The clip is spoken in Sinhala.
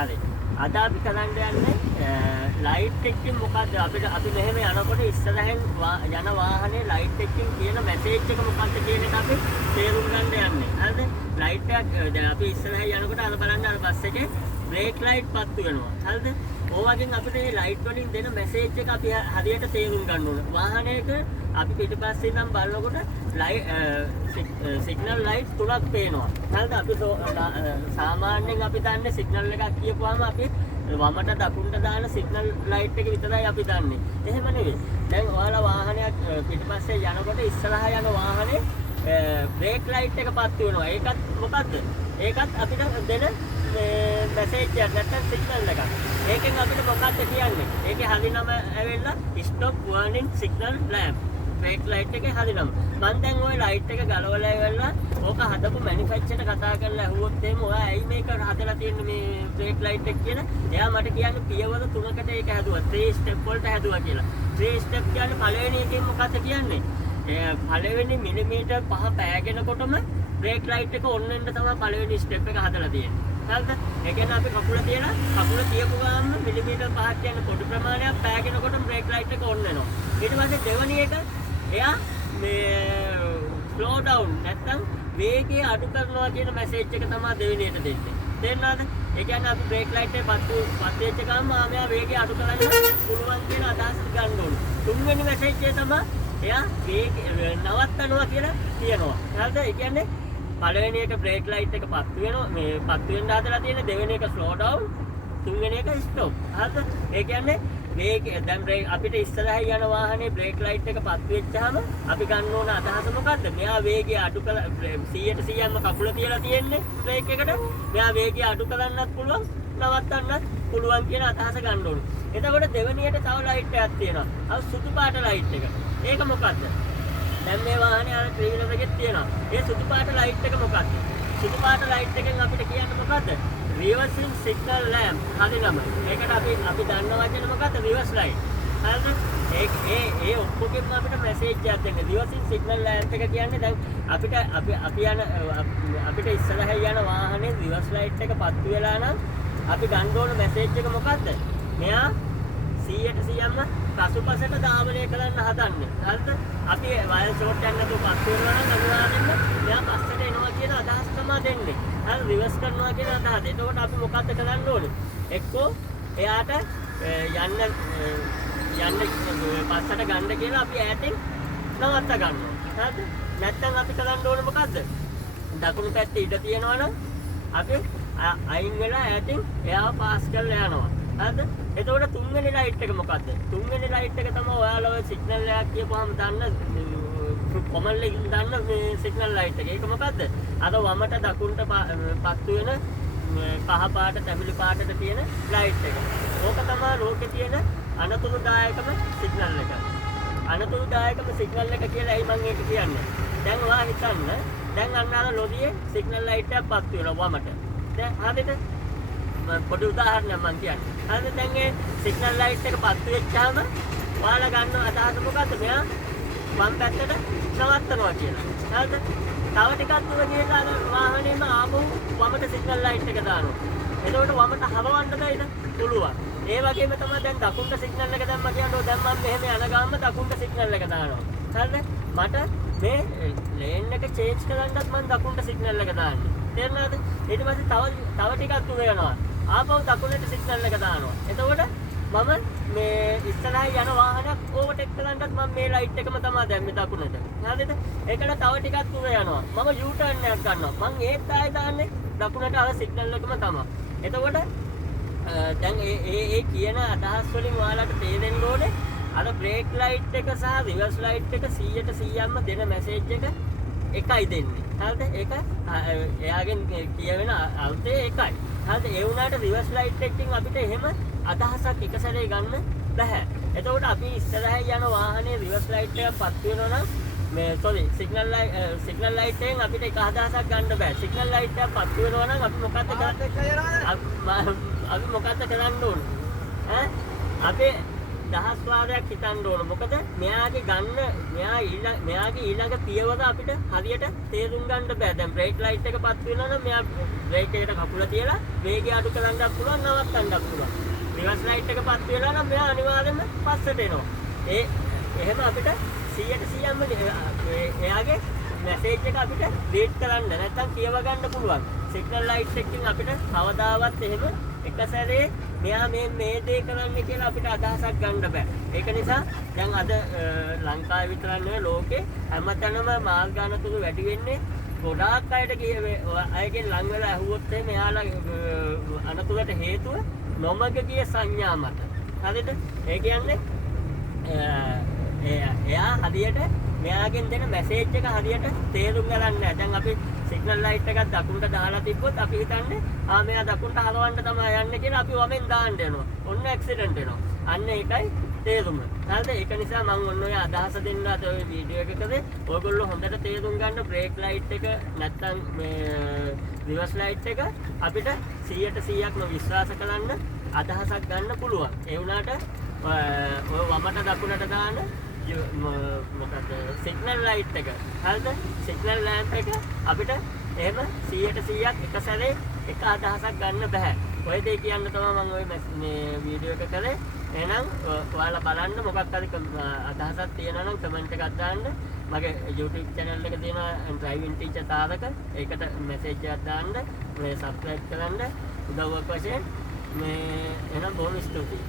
හරි. අද අපි කරන්න යන්නේ ලයිට් එකකින් මොකද්ද අපි මෙහෙම යනකොට ඉස්සරහෙන් යන වාහනේ ලයිට් එකකින් කියන මැසේජ් එක මොකක්ද කියන එක අපි තේරුම් ගන්න යන්නේ. හරිද? ලයිට් එක දැන් අපි ඉස්සරහින් යනකොට අර බලන්න අර බස් එකේ බ්‍රේක් ලයිට් පත්තු වෙනවා. හරිද? ඕවගෙන් අපිට මේ ලයිට් වලින් දෙන මැසේජ් එක අපි හරියට තේරුම් ගන්න ඕන. වාහනයක අපි පිටිපස්සේ ඉඳන් බලනකොට සිග්නල් ලයිට් තුනක් පේනවා. හරිද? අපි සාමාන්‍යයෙන් අපි දන්නේ සිග්නල් එකක් කියපුවාම අපි වමට දකුණට දාන සිග්නල් ලයිට් එක විතරයි අපි දන්නේ. එහෙම නෙවෙයි. දැන් ඔයාලා වාහනයක් පිටිපස්සේ යනකොට ඉස්සරහා යන වාහනේ බ්‍රේක් ලයිට් එක පත්තු වෙනවා. ඒකත් මොකද්ද? ඒකත් අපිට දෙන මැසේජ් එකක් නැත්නම් සිග්නල් එකක්. ඒකෙන් අපිට මොකක්ද කියන්නේ? ඒකේ හරිනම ඇවිල්ලා stop warning signal lamp. Brake light එකේ හරිනම. මම දැන් ওই ලයිට් එක ගලවලා ඉවරලා ඕක හදපු මැනුෆැක්චරර් කතා කරලා ඇහුවොත් එහෙම ඔයා ඇයි මේක හදලා තියෙන්නේ මේ බ්‍රේක් ලයිට් එක කියලා. එයා මට කියන්නේ පියවර 3කට ඒක හැදුවා. 3 ස්ටෙප් වලට හැදුවා කියලා. 3 ස්ටෙප් කියන්නේ පළවෙනි එකෙන් මොකක්ද කියන්නේ? පළවෙනි මිලිමීටර් 5 පෑගෙනකොටම බ්‍රේක් ලයිට් එක ඔන් වෙන්න තමයි පළවෙනි ස්ටෙප් එක හදලා තියෙන්නේ. හරිද? ඒ කියන්නේ අපි කකුල තියලා කකුල තියපු ගාම මිලිමීටර් 5ක් කියන පොඩි ප්‍රමාණයක් පෑගෙනකොටම බ්‍රේක් ලයිට් එක ඔන් වෙනවා. ඊට පස්සේ දෙවෙනි එක එයා මේ ස්ලෝ ඩවුන් නැත්නම් වේගය අඩු කරනවා කියන මැසේජ් එක තමයි දෙවෙනියට දෙන්නේ. තේරෙනවද? ඒ කියන්නේ අපි බ්‍රේක් ලයිට් එක පත් වෙච්ච ගමන් ආමයා වේගය අඩු කරන්න පුළුවන් කියන අදහස ගන්න ඕනේ. තුන්වෙනි මැසේජ් එක තමයි එයා වේගය නවත්තනවා කියලා කියනවා. හරිද? ඒ කියන්නේ පළවෙනි එක බ්‍රේක් ලයිට් එක පත් වෙනවා මේ පත් වෙන්න හදලා තියෙන දෙවෙනි එක ස්ලෝ ඩවුන් තුන්වෙනි එක ස්ටොප්. හරිද? ඒ කියන්නේ මේක දැන් අපිට ඉස්සරහින් යන වාහනේ බ්‍රේක් ලයිට් එක පත් වෙච්චාම අපි ගන්න ඕන අදහස මොකද්ද? මෙයා වේගය අඩු කර 100ට 100ක්ම කකුල තියලා තියෙන්නේ බ්‍රේක් එකට. මෙයා වේගය අඩු කරන්නත් පුළුවන්, නවත්තන්නත් පුළුවන් කියන අදහස ගන්න ඕන. එතකොට දෙවෙනියට තව ලයිට් එකක් තියෙනවා. අර සුදු පාට ලයිට් එක. ඒක මොකද්ද? දැන් මේ වාහනේ අර ත්‍රිවිධ එකේ තියෙනවා. ඒ සුදු පාට ලයිට් එක මොකද්ද? සුදු පාට ලයිට් එකෙන් අපිට කියන්න මොකද්ද? reversing signal lamp. හරිනම. ඒකට අපි දන්න වචන මොකද්ද? reverse light. හරිද? ඒ ඔක්කොගෙම අපිට මැසේජ් එකක් දෙන්නේ. reversing signal lamp එක කියන්නේ දැන් අපිට ඉස්සරහින් යන වාහනේ reverse light එක පත්තු වෙලා නම් අපි ගන්න ඕන මැසේජ් එක මොකද්ද? මෙයා 100ට 100ක්ම පසුපසට ධාවනය කරන්න හදන්නේ. හරිද? අපි වයර් ෂෝට් එකක් නැතුව පත්තු වෙනවා නම් අනිවාර්යෙන්ම මෙයා පස්සට එනවා කියන අදහස තමයි දෙන්නේ. හරි රිවර්ස් කරනවා කියන අදහස. එතකොට අපි මොකද්ද කරන්න ඕනේ? එක්කෝ එයාට යන්න පස්සට ගන්න කියලා අපි ඈතින් නවත්ත ගන්නවා. හරිද? නැත්නම් අපි කරන්න ඕනේ මොකද්ද? දකුණු පැත්තේ ඉඩ තියෙනවා නම් අපි අයින් වෙලා ඈතින් එයාව පාස් කරලා යනවා. හරිද? එතකොට තුන්වෙනි ලයිට් එක මොකද්ද? තුන්වෙනි ලයිට් එක තමයි ඔයාලා ඔය සිග්නල් එකක් කියපුවාම දන්න කොමන්ලි දන්න මේ සිග්නල් ලයිට් එක. ඒක මොකද්ද? අර වමට දකුණට පත්තු වෙන කහ පාට තැඹිලි පාටට තියෙන ලයිට් එක. ඕක තමයි ලෝකේ තියෙන අනතුරුදායකම සිග්නල් එක. අනතුරුදායකම සිග්නල් එක කියලා ඇයි මම ඒක කියන්නේ? දැන් ඔයා හිතන්න දැන් අන්න අර ලොරියේ සිග්නල් ලයිට් එකක් පත්තු වෙනවා වමට. දැන් හරිද? පොඩි උදාහරණයක් මම කියන්නේ. හරිද? දැන් ඒ සිග්නල් ලයිට් එක පත්තු වෙච්චාම ඔයාලා ගන්න අදහස මොකද්ද? මෙයා වම් පැත්තට නවත්තනවා කියලා. හරිද? තව ටිකක් දුර ගිහලා අර වාහනේම ආපහු වමට සිග්නල් ලයිට් එක දානවා. එතකොට වමට හරවන්න බැයිද? පුළුවන්. ඒ වගේම තමයි දැන් දකුණට සිග්නල් එක දැම්ම කියනකොට දැන් මම මෙහෙම යන ගාම දකුණට සිග්නල් එක දානවා. හරිද? මට මේ ලේන් එක චේන්ජ් කරන්නත් මම දකුණට සිග්නල් එක දාන්නේ. තේරුණාද? ඊට පස්සේ තව ටිකක් දුර යනවා. ආපහු දකුණට සිග්නල් එක දානවා. එතකොට මම මේ ඉස්සරහින් යන වාහනයක් ඕවර්ටේක් කරන්නත් මම මේ ලයිට් එකම තමයි දැම්මේ දකුණට. හරිද? ඒකට තව ටිකක් දුර යනවා. මම යූ ටර්න් එකක් ගන්නවා. මම ඒත් ආයෙ දාන්නේ දකුණට අර සිග්නල් එකම තමයි. එතකොට දැන් ඒ කියන අදහස් වලින් ඔයාලට තේරෙන්න ඕනේ අර බ්‍රේක් ලයිට් එක සහ රිවර්ස් ලයිට් එක 100ට 100ක්ම දෙන මැසේජ් එක එකයි දෙන්නේ. හරිද? ඒක එයාගෙන් කියවෙන අර්ථය එකයි. හරිද? ඒ වුණාට රිවර්ස් ලයිට් එකකින් අපිට එහෙම අදහසක් එක සැරේ ගන්න බෑ. එතකොට අපි ඉස්සරහින් යන වාහනේ රිවර්ස් ලයිට් එකක් පත් වෙනවා නම් මේ සිග්නල් ලයිට් එකෙන් අපිට එක අදහසක් ගන්න බෑ. සිග්නල් ලයිට් එකක් පත් වෙනවා නම් අපි මොකද්ද කරන්න ඕනේ? අපි දහස් වාරයක් හිතන්න ඕන. මොකද මෙයාගේ ඊළඟ පියවර අපිට හරියට තේරුම් ගන්න බෑ. දැන් බ්‍රේක් ලයිට් එක පත් වෙනවා නම් මෙයා බ්‍රේක් එකට කකුල තියලා වේගය අඩු කරන්නත් පුළුවන්, නවත්තන්නත් පුළුවන්. රිවර්ස් ලයිට් එක පත් වෙලා නම් මෙයා අනිවාර්යෙන්ම පස්සට එනවා. එහෙම අපිට 100%ම එයාගේ මැසේජ් එක අපිට රීඩ් කරන්න නැත්නම් කියව ගන්න පුළුවන්. සිග්නල් ලයිට් එකකින් අපිට කවදාවත් එහෙම එක සැරේ මෙයා මේ දේ කරන්න කියලා අපිට අදහසක් ගන්න බෑ. ඒක නිසා දැන් අද ලංකාවේ විතරක් නෙවෙයි ලෝකේ හැමතැනම මාර්ග අනතුරු වැඩි වෙන්නේ ගොඩාක් අයගෙන් ලං වෙලා ඇහුවොත් මෙයාලා අනතුරට හේතුව නොමග ගිය සංඥා මත. හරිද? ඒ කියන්නේ එයා හරියට මෙයාගෙන් දෙන මැසේජ් එක හරියට තේරුම් ගන්න නැහැ. දැන් අපි සිග්නල් ලයිට් එකක් දකුණට දාලා තිබ්බොත් අපි හිතන්නේ මෙයා දකුණට හරවන්න තමයි යන්නේ කියලා අපි වමෙන් දාන්න යනවා. ඔන්න ඇක්සිඩන්ට් වෙනවා. අන්න ඒකයි තේරුම. හරිද? ඒක නිසා මම ඔන්න ඔය අදහස දෙන්න අද ඔය වීඩියෝ එක කරේ. ඔයගොල්ලෝ හොඳට තේරුම් ගන්න බ්‍රේක් ලයිට් එක නැත්තම් මේ රිවර්ස් ලයිට් එක අපිට 100%ක්ම විශ්වාස කරන්න අදහසක් ගන්න පුළුවන්. ඒ වුණාට ඔය වමට දකුණට දාන මොකද සිග්නල් ලයිට් එක හරිද? සිග්නල් ලෑම්ප් එක අපිට එහෙම 100%ක් එක සැරේ එක අදහසක් ගන්න බෑ. ඔය දේ කියන්න තමයි මම ඔය මේ වීඩියෝ එක කරේ. එහෙනම් ඔයාලා බලන්න මොකක් හරි අදහසක් තියෙනවා නම් කමෙන්ට් එකක් දාන්න. මගේ YouTube channel එක තියෙනවා driving teacher තාරක. ඒකට මැසේජ් එකක් දාන්න. මේ subscribe කරන්න උදව්වක් වශයෙන් මේ එහෙනම් බොහොම ස්තුතියි.